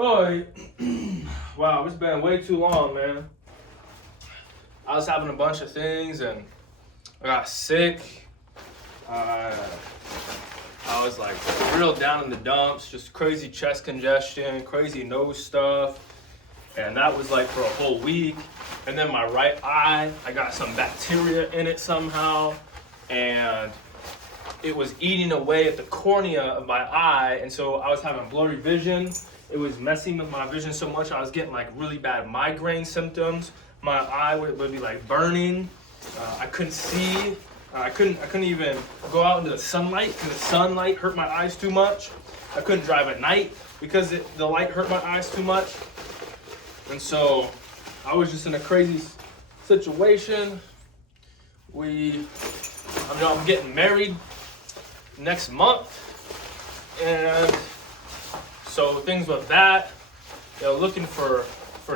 Oh, wow, it's been way too long, man. I was having a bunch of things and I got sick. I was like real down in the dumps, just crazy chest congestion, crazy nose stuff. And that was like for a whole week. And then my right eye, I got some bacteria in it somehow. And it was eating away at the cornea of my eye. And so I was having blurry vision. It was messing with my vision so much I was getting like really bad migraine symptoms. My eye would be like burning. I couldn't see. I couldn't even go out into the sunlight because the sunlight hurt my eyes too much. I couldn't drive at night because the light hurt my eyes too much. And so I was just in a crazy situation. I'm getting married next month, and so things with that, looking for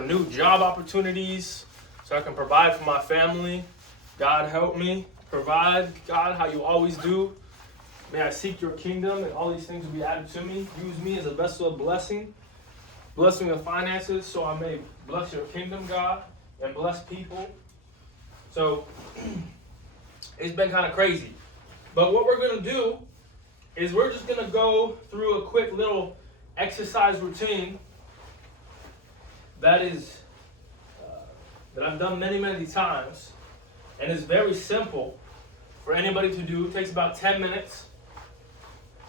new job opportunities so I can provide for my family. God help me provide, God, how you always do. May I seek your kingdom and all these things will be added to me. Use me as a vessel of blessing. Bless me with finances so I may bless your kingdom, God, and bless people. So it's been kind of crazy. But what we're going to do is we're just going to go through a quick little exercise routine that I've done many times, and it's very simple for anybody to do. It takes about 10 minutes,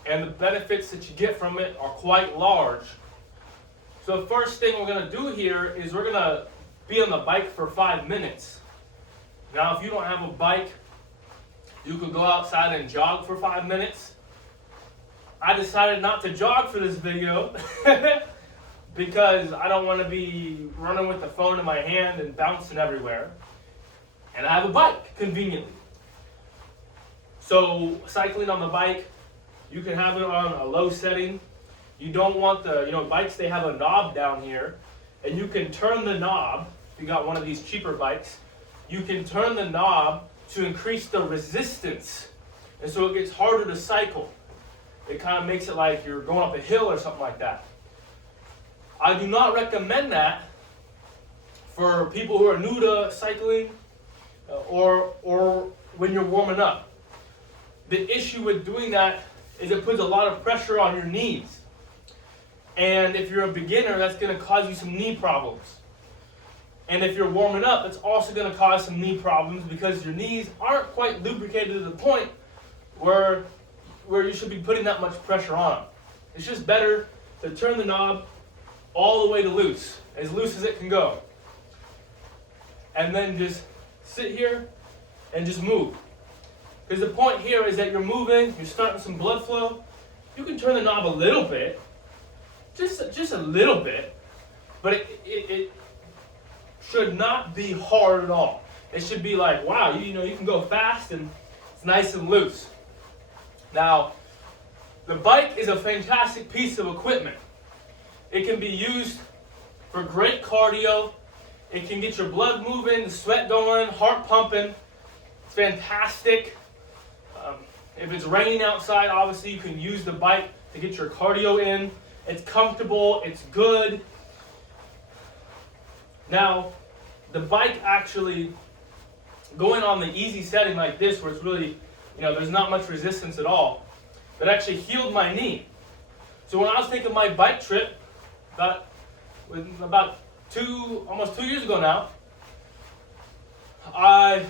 and the benefits that you get from it are quite large. So the first thing we're going to do here is we're going to be on the bike for 5 minutes. Now, if you don't have a bike, you could go outside and jog for 5 minutes. I decided not to jog for this video because I don't want to be running with the phone in my hand and bouncing everywhere. And I have a bike, conveniently. So cycling on the bike, you can have it on a low setting. You don't want bikes, they have a knob down here. And you can turn the knob, if you got one of these cheaper bikes, you can turn the knob to increase the resistance. And so it gets harder to cycle. It kind of makes it like you're going up a hill or something like that. I do not recommend that for people who are new to cycling or when you're warming up. The issue with doing that is it puts a lot of pressure on your knees. And if you're a beginner, that's going to cause you some knee problems. And if you're warming up, it's also going to cause some knee problems because your knees aren't quite lubricated to the point where you should be putting that much pressure on them. It's just better to turn the knob all the way to loose as it can go. And then just sit here and just move. Because the point here is that you're moving, you're starting some blood flow. You can turn the knob a little bit, just a little bit, but it should not be hard at all. It should be like, wow, you can go fast and it's nice and loose. Now, the bike is a fantastic piece of equipment. It can be used for great cardio. It can get your blood moving, the sweat going, heart pumping. It's fantastic. If it's raining outside, obviously you can use the bike to get your cardio in. It's comfortable, it's good. Now, the bike actually, going on the easy setting like this, where it's really, there's not much resistance at all, it actually healed my knee. So when I was thinking my bike trip, about almost 2 years ago now, I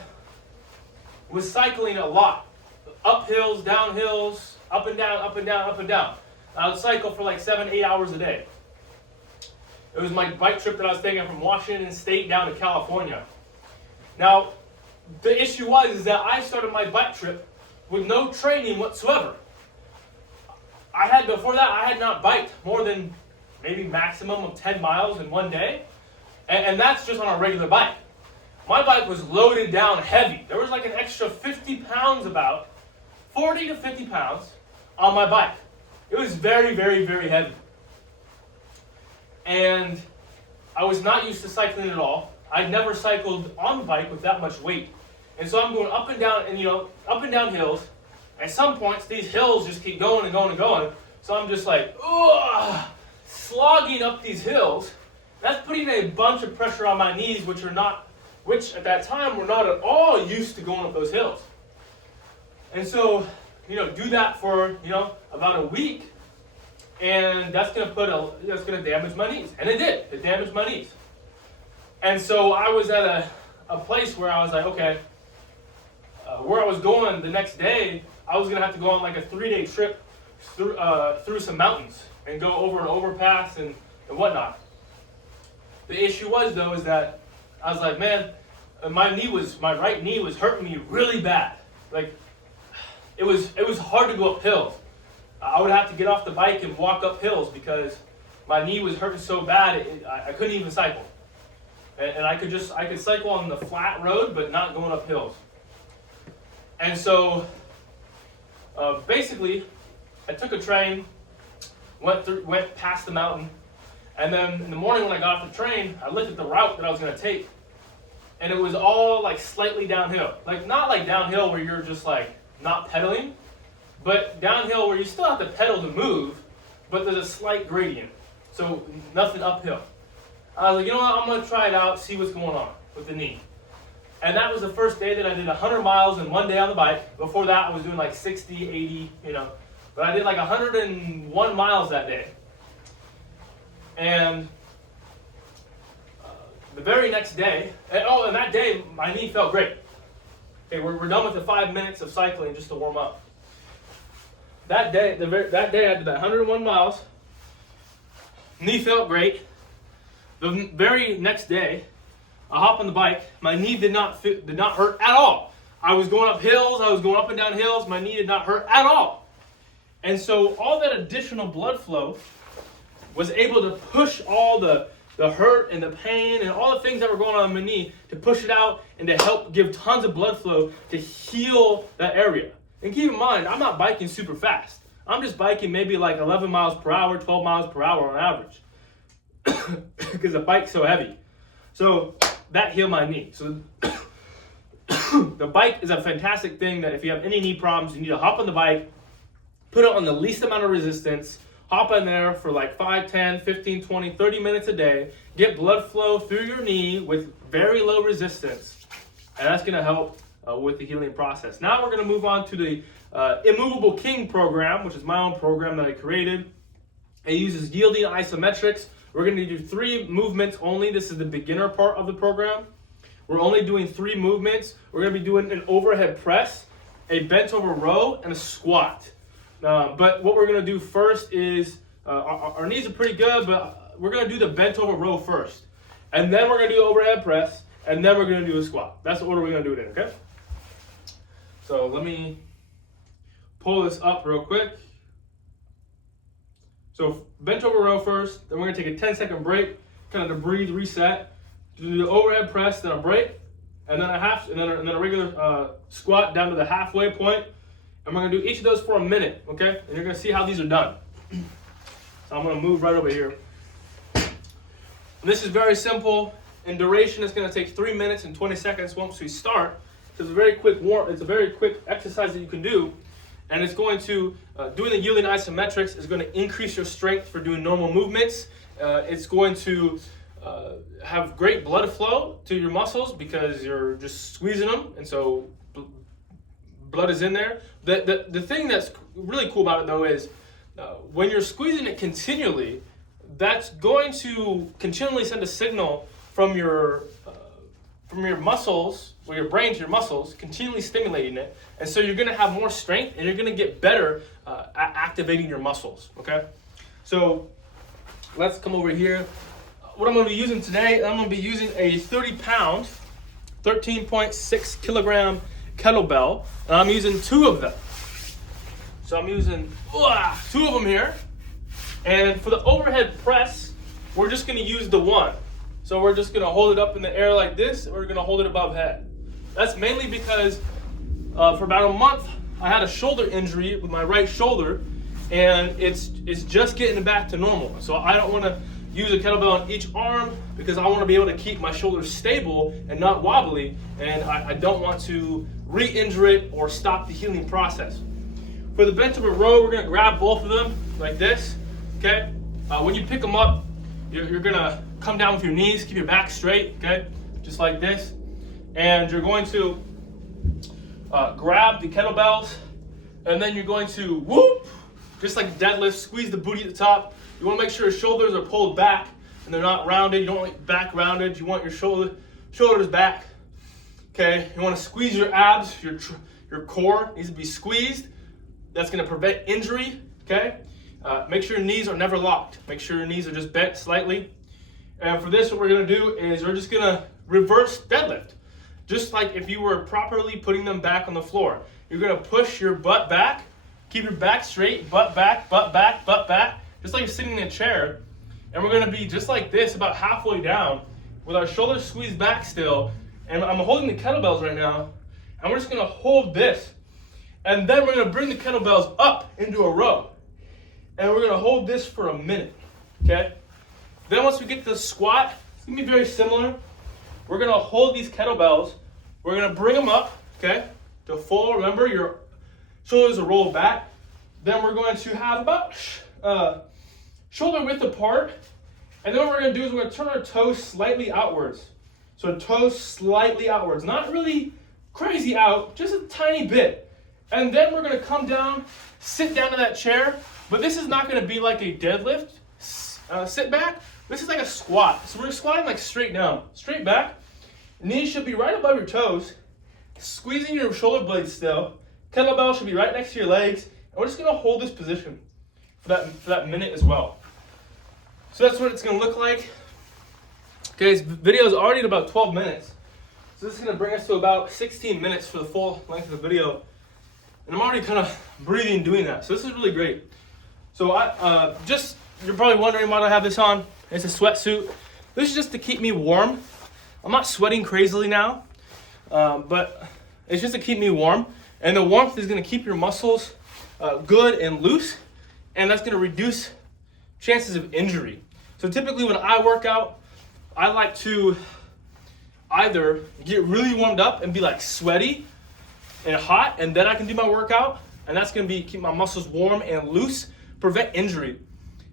was cycling a lot. Up hills, down hills, up and down, up and down, up and down. I would cycle for like 7-8 hours a day. It was my bike trip that I was taking from Washington State down to California. Now, the issue is that I started my bike trip with no training whatsoever. Before that, I had not biked more than maybe maximum of 10 miles in one day. And that's just on a regular bike. My bike was loaded down heavy. There was like an extra 50 pounds, about 40 to 50 pounds on my bike. It was very heavy. And I was not used to cycling at all. I'd never cycled on the bike with that much weight. And so I'm going up and down, up and down hills. At some points, these hills just keep going and going and going. So I'm just like, slogging up these hills, that's putting a bunch of pressure on my knees, which at that time were not at all used to going up those hills. And so, do that for, about a week, and that's gonna damage my knees. And it did. It damaged my knees. And so I was at a place where I was like, okay, where I was going the next day, I was gonna have to go on like a 3-day trip through some mountains and go over an overpass and whatnot. The issue was though is that I was like, man, my right knee was hurting me really bad. Like it was hard to go up hills. I would have to get off the bike and walk up hills because my knee was hurting so bad I couldn't even cycle. And I could cycle on the flat road, but not going up hills. And so basically, I took a train, went past the mountain, and then in the morning when I got off the train, I looked at the route that I was going to take, and it was all like slightly downhill. Like not like downhill where you're just like not pedaling, but downhill where you still have to pedal to move, but there's a slight gradient. So nothing uphill. I was like, you know what, I'm going to try it out, see what's going on with the knee. And that was the first day that I did 100 miles in one day on the bike. Before that, I was doing like 60, 80, But I did like 101 miles that day. And the very next day, and that day, my knee felt great. Okay, we're done with the 5 minutes of cycling just to warm up. That day, I did that 101 miles. Knee felt great. The very next day, I hop on the bike. My knee did not hurt at all. I was going up hills. I was going up and down hills. My knee did not hurt at all. And so all that additional blood flow was able to push all the hurt and the pain and all the things that were going on in my knee to push it out and to help give tons of blood flow to heal that area. And keep in mind, I'm not biking super fast. I'm just biking maybe like 11 miles per hour, 12 miles per hour on average. Because the bike's so heavy. So that healed my knee. So the bike is a fantastic thing that if you have any knee problems, you need to hop on the bike, put it on the least amount of resistance, hop in there for like 5, 10, 15, 20, 30 minutes a day, get blood flow through your knee with very low resistance, and that's going to help with the healing process. Now we're going to move on to the Immovable King program, which is my own program that I created. It uses yielding isometrics. We're going to do 3 movements only. This is the beginner part of the program. We're only doing 3 movements. We're going to be doing an overhead press, a bent over row, and a squat. But what we're going to do first is, our knees are pretty good, but we're going to do the bent over row first. And then we're going to do overhead press, and then we're going to do a squat. That's the order we're going to do it in, okay? So let me pull this up real quick. So bent over row first, then we're going to take a 10-second break, kind of to breathe, reset. Do the overhead press, then a break, and then a regular squat down to the halfway point. And we're going to do each of those for a minute, okay? And you're going to see how these are done. So I'm going to move right over here. And this is very simple. In duration, it's going to take 3 minutes and 20 seconds once we start. It's a very quick exercise that you can do. And it's going to, doing the yielding isometrics is going to increase your strength for doing normal movements. It's going to have great blood flow to your muscles because you're just squeezing them. And so blood is in there. The thing that's really cool about it though is when you're squeezing it continually, that's going to continually send a signal from your muscles, or your brain to your muscles, continually stimulating it. And so you're going to have more strength and you're going to get better at activating your muscles, okay? So let's come over here. What I'm going to be using today, I'm going to be using a 30-pound, 13.6 kilogram kettlebell. And I'm using 2 of them. So I'm using 2 of them here. And for the overhead press, we're just going to use the 1. So we're just going to hold it up in the air like this, and we're going to hold it above head. That's mainly because for about a month, I had a shoulder injury with my right shoulder, and it's just getting back to normal. So I don't want to use a kettlebell on each arm because I want to be able to keep my shoulders stable and not wobbly, and I don't want to re-injure it or stop the healing process. For the bent over row, we're going to grab both of them like this, okay? When you pick them up, you're gonna come down with your knees, keep your back straight, okay? Just like this. And you're going to grab the kettlebells, and then you're going to whoop, just like deadlift, squeeze the booty at the top. You wanna make sure your shoulders are pulled back and they're not rounded. You don't want your back rounded. You want your shoulders back, okay? You wanna squeeze your abs, your core needs to be squeezed. That's gonna prevent injury, okay? Make sure your knees are never locked. Make sure your knees are just bent slightly. And for this, what we're gonna do is we're just gonna reverse deadlift. Just like if you were properly putting them back on the floor. You're gonna push your butt back, keep your back straight, butt back, butt back, butt back, just like you're sitting in a chair. And we're gonna be just like this, about halfway down, with our shoulders squeezed back still. And I'm holding the kettlebells right now, and we're just gonna hold this. And then we're gonna bring the kettlebells up into a row. And we're gonna hold this for a minute, okay? Then once we get to the squat, it's gonna be very similar. We're gonna hold these kettlebells, we're gonna bring them up, okay, to full. Remember, your shoulders are rolled back. Then we're going to have about shoulder width apart. And then what we're gonna do is we're gonna turn our toes slightly outwards. So toes slightly outwards, not really crazy out, just a tiny bit. And then we're gonna come down, sit down in that chair, but this is not gonna be like a deadlift, sit back. This is like a squat. So we're squatting like straight down, straight back. Knees should be right above your toes, squeezing your shoulder blades still. Kettlebell should be right next to your legs. And we're just gonna hold this position for that minute as well. So that's what it's gonna look like. Okay, this video is already at about 12 minutes. So this is gonna bring us to about 16 minutes for the full length of the video. And I'm already kind of breathing doing that. So this is really great. So you're probably wondering why I have this on. It's a sweatsuit. This is just to keep me warm. I'm not sweating crazily now, but it's just to keep me warm. And the warmth is gonna keep your muscles good and loose, and that's gonna reduce chances of injury. So typically when I work out, I like to either get really warmed up and be like sweaty and hot, and then I can do my workout, and that's gonna keep my muscles warm and loose, prevent injury.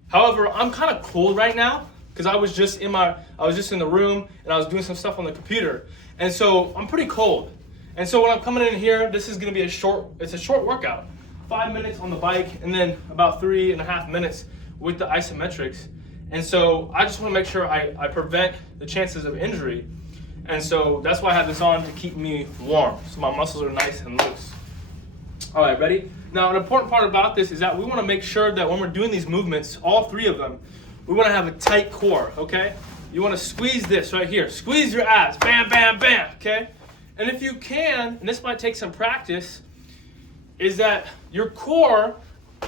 However, I'm kind of cold right now because I was just in the room and I was doing some stuff on the computer, and so I'm pretty cold. And so when I'm coming in here, this is gonna be a short workout, 5 minutes on the bike, and then about 3.5 minutes with the isometrics. And so I just want to make sure I prevent the chances of injury. And so that's why I have this on, to keep me warm, so my muscles are nice and loose. All right, ready? Now, an important part about this is that we want to make sure that when we're doing these movements, all three of them, we want to have a tight core, okay? You want to squeeze this right here. Squeeze your abs, bam, bam, bam, okay? And if you can, and this might take some practice, is that your core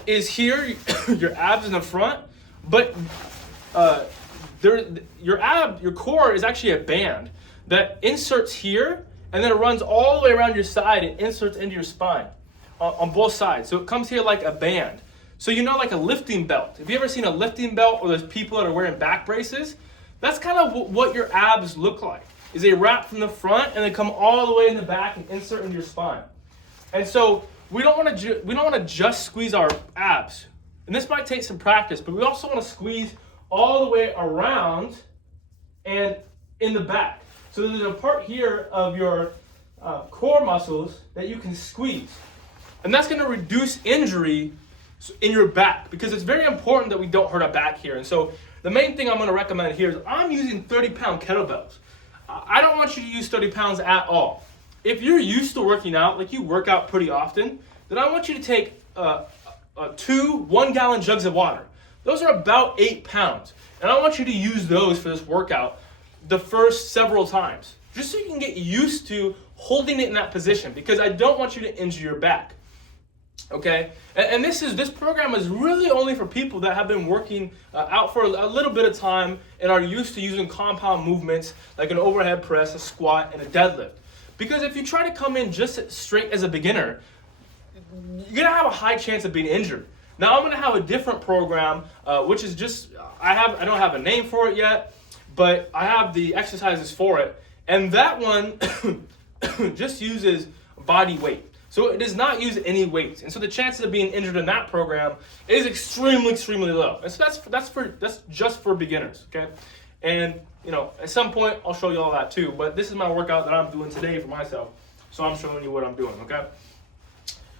is here, your abs in the front, but your core is actually a band that inserts here, and then it runs all the way around your side and inserts into your spine on both sides. So it comes here like a band. So like a lifting belt. Have you ever seen a lifting belt, or there's people that are wearing back braces? That's kind of what your abs look like. Is they wrap from the front and they come all the way in the back and insert into your spine. And so we don't want to just squeeze our abs. And this might take some practice, but we also want to squeeze all the way around and in the back. So there's a part here of your core muscles that you can squeeze. And that's going to reduce injury in your back, because it's very important that we don't hurt our back here. And so the main thing I'm going to recommend here is I'm using 30-pound kettlebells. I don't want you to use 30 pounds at all. If you're used to working out, like you work out pretty often, then I want you to take 2 1-gallon jugs of water. Those are about 8 pounds. And I want you to use those for this workout the first several times, just so you can get used to holding it in that position, because I don't want you to injure your back. Okay? And this program is really only for people that have been working out for a little bit of time and are used to using compound movements like an overhead press, a squat, and a deadlift. Because if you try to come in just straight as a beginner, you're gonna have a high chance of being injured. Now I'm gonna have a different program, which is just, I don't have a name for it yet, but I have the exercises for it. And that one just uses body weight. So it does not use any weights. And so the chances of being injured in that program is extremely, extremely low. And so that's just for beginners, okay? And at some point I'll show you all that too, but this is my workout that I'm doing today for myself. So I'm showing you what I'm doing, okay?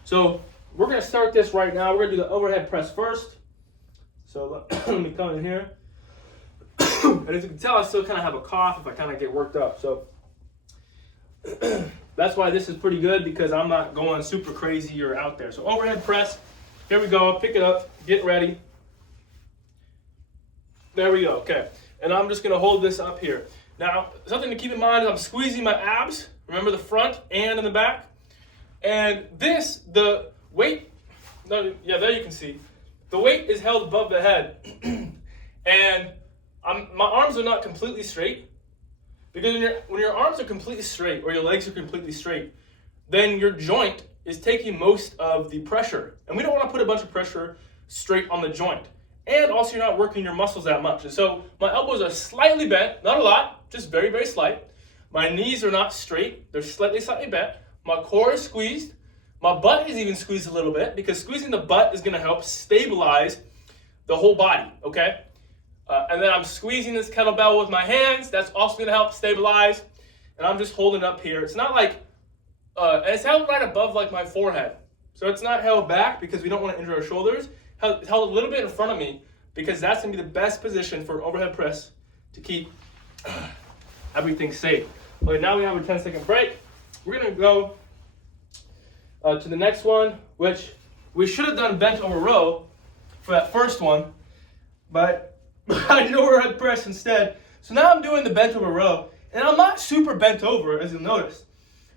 So we're gonna start this right now. We're gonna do the overhead press first. So let me come in here. And as you can tell, I still kind of have a cough if I kind of get worked up. So that's why this is pretty good, because I'm not going super crazy or out there. So overhead press, here we go, pick it up, get ready. There we go, okay. And I'm just gonna hold this up here. Now, something to keep in mind is I'm squeezing my abs, remember the front and in the back. And the weight, there you can see. The weight is held above the head. And my arms are not completely straight. Because when your arms are completely straight, or your legs are completely straight, then your joint is taking most of the pressure. And we don't want to put a bunch of pressure straight on the joint. And also you're not working your muscles that much. And so my elbows are slightly bent, not a lot, just very, very slight. My knees are not straight, they're slightly bent. My core is squeezed. My butt is even squeezed a little bit, because squeezing the butt is going to help stabilize the whole body, okay? And then I'm squeezing this kettlebell with my hands. That's also going to help stabilize. And I'm just holding it up here. It's not like, and it's held right above like my forehead. So it's not held back because we don't want to injure our shoulders. It's held a little bit in front of me, because that's going to be the best position for overhead press to keep everything safe. Okay, now we have a 10-second break. We're going to go to the next one, which we should have done bent over row for that first one, but I did overhead press instead. So now I'm doing the bent over row, and I'm not super bent over, as you'll notice,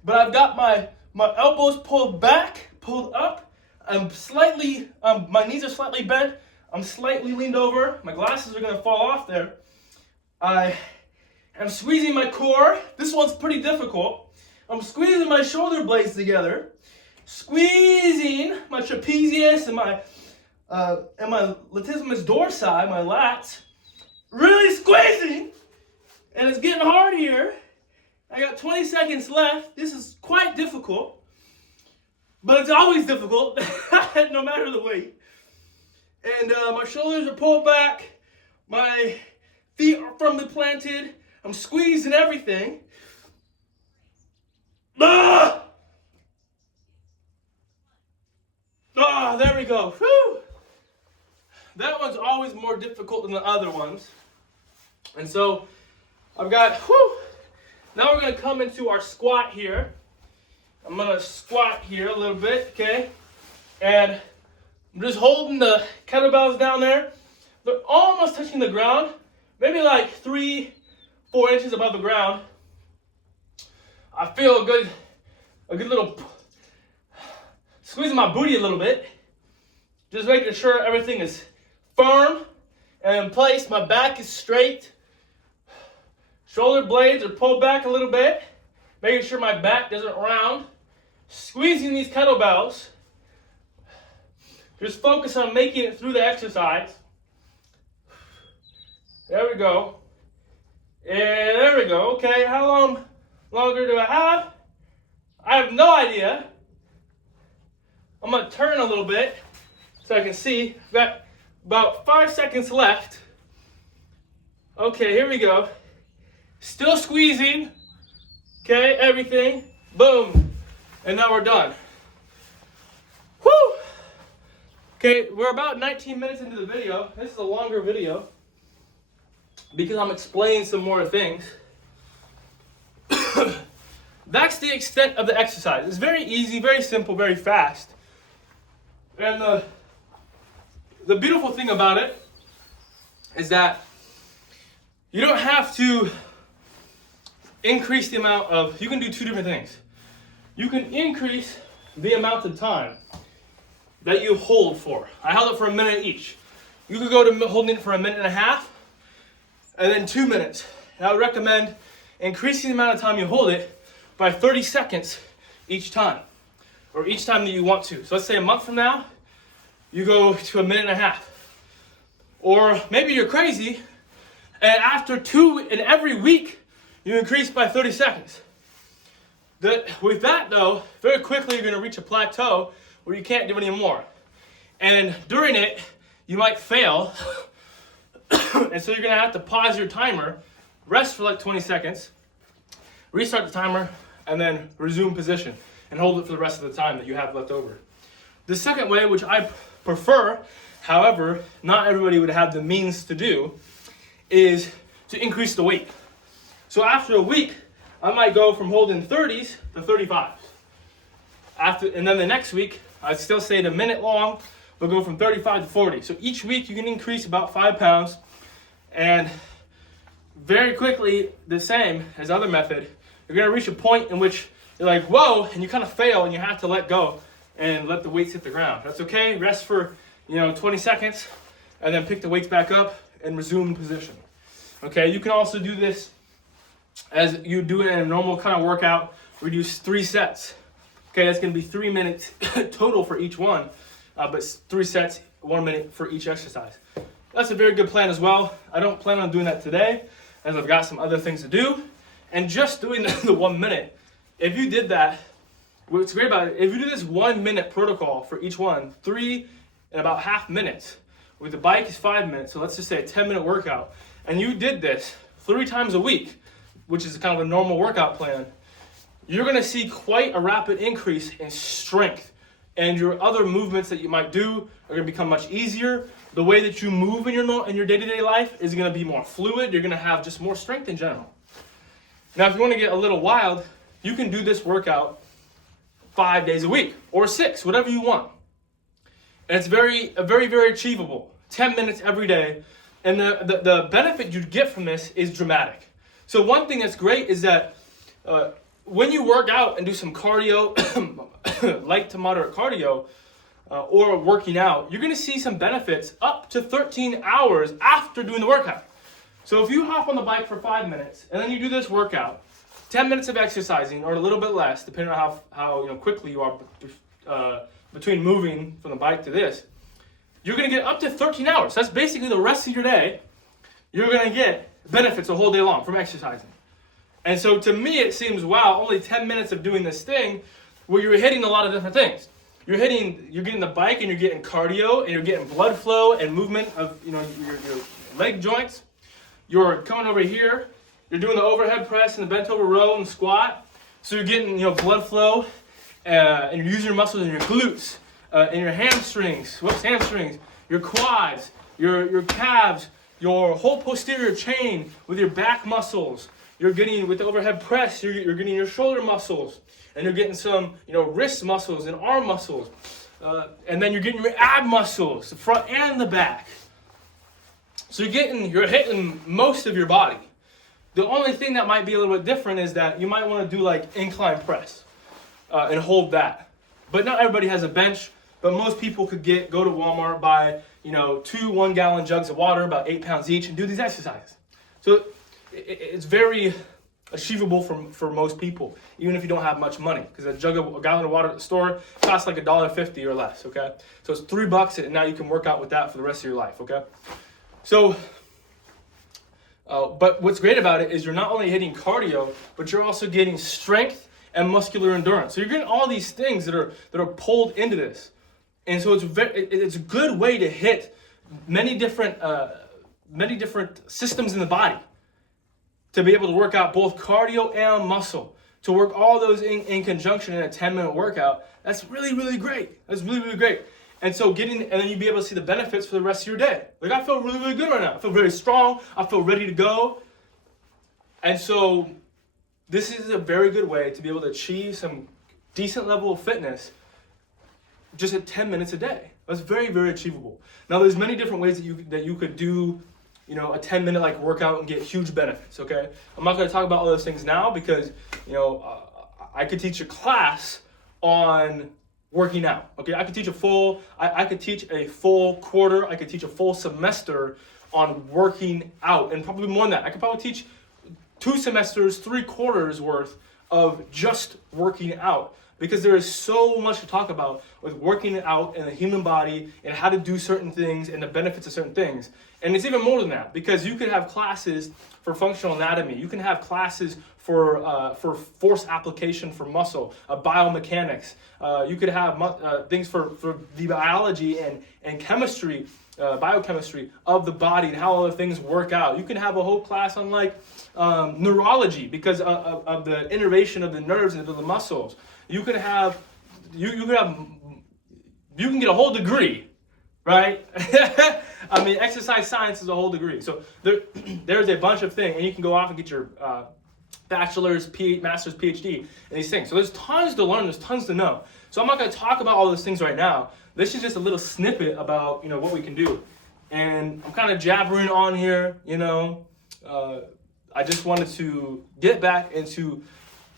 but I've got my elbows pulled back, pulled up. I'm slightly, my knees are slightly bent. I'm slightly leaned over. My glasses are gonna fall off there. I am squeezing my core. This one's pretty difficult. I'm squeezing my shoulder blades together, squeezing my trapezius and my latissimus dorsi, my lats, really squeezing, and it's getting hard here. I got 20 seconds left. This is quite difficult, but it's always difficult, no matter the weight. And my shoulders are pulled back, my feet are firmly planted, I'm squeezing everything. There we go. Whew. That one's always more difficult than the other ones. And so I've got, now we're going to come into our squat here. I'm going to squat here a little bit, okay? And I'm just holding the kettlebells down there. They're almost touching the ground, maybe like 3-4 inches above the ground. I feel a good little, squeezing my booty a little bit. Just making sure everything is firm and in place. My back is straight. Shoulder blades are pulled back a little bit. Making sure my back doesn't round. Squeezing these kettlebells. Just focus on making it through the exercise. There we go. And there we go. Okay, how long longer do I have? I have no idea. I'm going to turn a little bit so I can see. I've got about 5 seconds left. Okay, here we go. Still squeezing. Okay, everything. Boom. And now we're done. Woo! Okay, we're about 19 minutes into the video. This is a longer video because I'm explaining some more things. That's the extent of the exercise. It's very easy, very simple, very fast. And the beautiful thing about it is that you don't have to increase the amount of, you can do two different things. You can increase the amount of time that you hold for. I held it for a minute each. You could go to holding it for a minute and a half and then 2 minutes. And I would recommend increasing the amount of time you hold it by 30 seconds each time, or each time that you want to. So let's say a month from now, you go to a minute and a half. Or maybe you're crazy, and after every week, you increase by 30 seconds. With that though, very quickly you're gonna reach a plateau where you can't do any more. And during it, you might fail. And so you're gonna have to pause your timer, rest for like 20 seconds, restart the timer, and then resume position and hold it for the rest of the time that you have left over. The second way, which I prefer, however, not everybody would have the means to do, is to increase the weight. So after a week, I might go from holding 30s to 35s. And then the next week, I'd still stay at a minute long, but go from 35 to 40. So each week you can increase about 5 pounds, and very quickly, the same as other method, you're gonna reach a point in which you're like, whoa, and you kind of fail and you have to let go and let the weights hit the ground. That's okay, rest for 20 seconds, and then pick the weights back up and resume position. Okay, you can also do this as you do it in a normal kind of workout. We do 3 sets. Okay, that's gonna be 3 minutes total for each one, but 3 sets, 1 minute for each exercise. That's a very good plan as well. I don't plan on doing that today, as I've got some other things to do. And just doing the 1 minute, if you did that, what's great about it, if you do this 1 minute protocol for each one, 3 and about half minutes, with the bike is 5 minutes, so let's just say a 10-minute workout, and you did this 3 times a week, which is kind of a normal workout plan, you're gonna see quite a rapid increase in strength, and your other movements that you might do are gonna become much easier. The way that you move in your day-to-day life is gonna be more fluid. You're gonna have just more strength in general. Now, if you wanna get a little wild, you can do this workout 5 days a week, or 6, whatever you want. And it's very, very achievable. 10 minutes every day. And the benefit you get from this is dramatic. So one thing that's great is that when you work out and do some cardio, light to moderate cardio, or working out, you're gonna see some benefits up to 13 hours after doing the workout. So if you hop on the bike for 5 minutes, and then you do this workout, 10 minutes of exercising, or a little bit less, depending on how quickly you are between moving from the bike to this, you're gonna get up to 13 hours. That's basically the rest of your day. You're gonna get benefits a whole day long from exercising. And so to me, it seems, wow, only 10 minutes of doing this thing where you're hitting a lot of different things. You're getting the bike, and you're getting cardio, and you're getting blood flow and movement of your leg joints. You're coming over here, you're doing the overhead press and the bent over row and squat. So you're getting blood flow, and you're using your muscles in your glutes, and your hamstrings, your quads, your calves, your whole posterior chain with your back muscles. You're getting, with the overhead press, you're getting your shoulder muscles, and you're getting some wrist muscles and arm muscles, and then you're getting your ab muscles, the front and the back. So you're hitting most of your body. The only thing that might be a little bit different is that you might want to do like incline press and hold that. But not everybody has a bench, but most people could go to Walmart, buy 2 1-gallon jugs of water, about 8 pounds each, and do these exercises. So it's very achievable for most people, even if you don't have much money, because a gallon of water at the store costs like $1.50 or less, okay? So it's $3, and now you can work out with that for the rest of your life, okay? So, but what's great about it is you're not only hitting cardio, but you're also getting strength and muscular endurance. So you're getting all these things that are pulled into this, and so it's a good way to hit many different systems in the body, to be able to work out both cardio and muscle, to work all those in conjunction in a 10-minute workout. That's really, really great. That's really, really great. And so and then you'll be able to see the benefits for the rest of your day. Like, I feel really, really good right now. I feel very strong. I feel ready to go. And so this is a very good way to be able to achieve some decent level of fitness just at 10 minutes a day. That's very, very achievable. Now, there's many different ways that you could do a 10-minute like workout and get huge benefits, okay? I'm not going to talk about all those things now because, I could teach a class on working out, okay? I could teach a full quarter, I could teach a full semester on working out, and probably more than that. I could probably teach 2 semesters, 3 quarters worth of just working out, because there is so much to talk about with working out in the human body and how to do certain things and the benefits of certain things. And it's even more than that, because you could have classes for functional anatomy. You can have classes for force application for muscle, biomechanics. You could have things for the biology and chemistry, biochemistry of the body and how other things work out. You can have a whole class on like neurology because of the innervation of the nerves into the muscles. You can have you can get a whole degree, right? I mean, exercise science is a whole degree. So there's a bunch of things, and you can go off and get your bachelor's, master's, PhD, and these things. So there's tons to learn. There's tons to know. So I'm not going to talk about all those things right now. This is just a little snippet about what we can do. And I'm kind of jabbering on here. I just wanted to get back into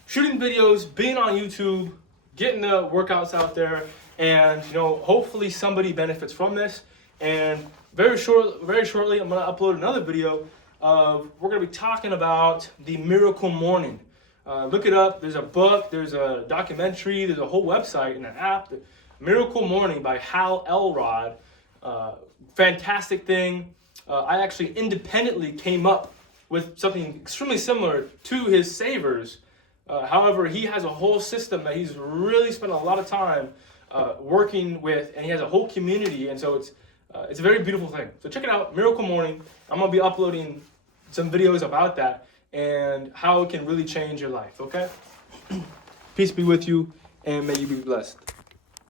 shooting videos, being on YouTube, getting the workouts out there, and hopefully somebody benefits from this. And very shortly, I'm going to upload another video. We're going to be talking about the miracle morning. Look it up. There's a book, there's a documentary, there's a whole website and an app. Miracle Morning by Hal Elrod. Fantastic thing. I actually independently came up with something extremely similar to his savers. However, he has a whole system that he's really spent a lot of time working with, and he has a whole community, and so it's a very beautiful thing. So check it out, Miracle Morning. I'm going to be uploading some videos about that and how it can really change your life, okay? Peace be with you, and may you be blessed.